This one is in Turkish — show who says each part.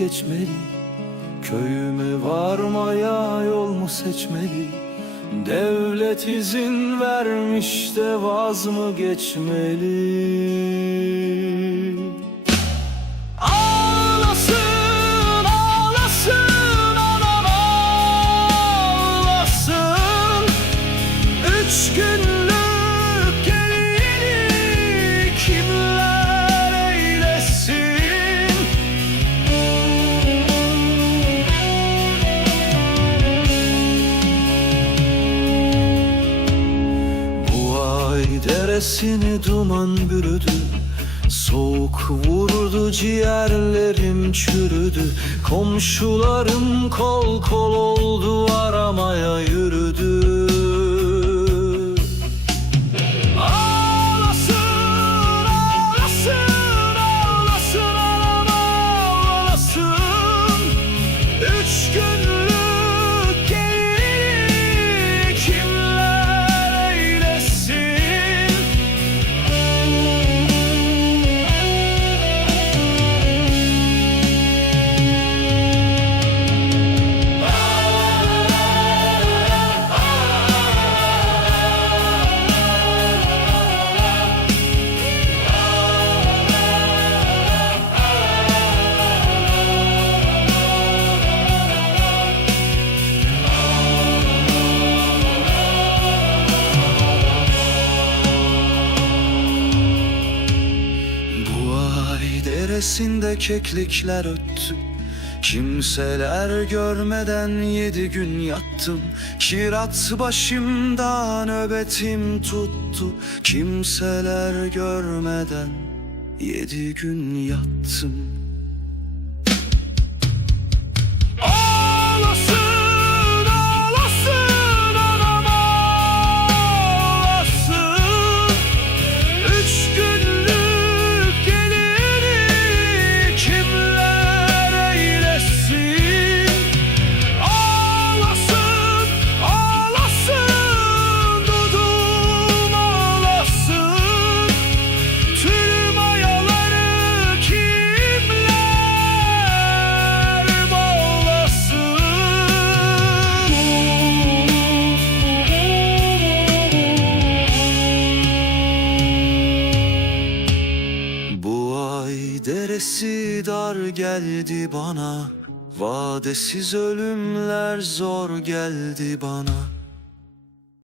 Speaker 1: geçmeli. Köyümü varmaya yol mu seçmeli? Devlet izin vermiş de vaz mı geçmeli deresini duman bürüdü. Soğuk vurdu ciğerlerim çürüdü. Komşularım kol kol oldu aramaya yürüdü ay deresinde keklikler öttü. Kimseler görmeden yedi gün yattım. Kirat başımda nöbetim tuttu. Kimseler görmeden yedi gün yattım dar geldi bana Vadesiz ölümler zor geldi bana